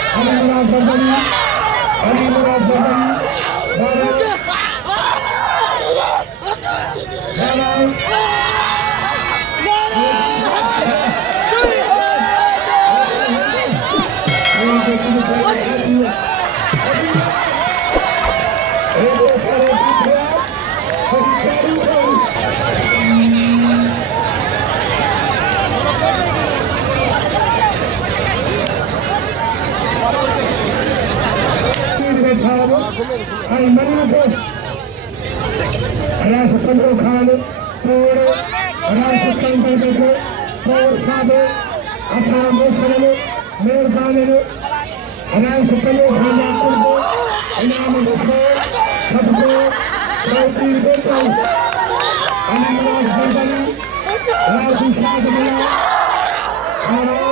Ali Murad Zardari, Ali Murad Zardari, Malakhro, Sadhuja Khan, Moro, Bechaho, Sadhuja, Asam Muslim, Merdan, Sadhuja Khan, Inam Malakhro, Sadhuja, Lahooti Shahid Malah, Ali Murad Zardari Pathan, Shahid Mala,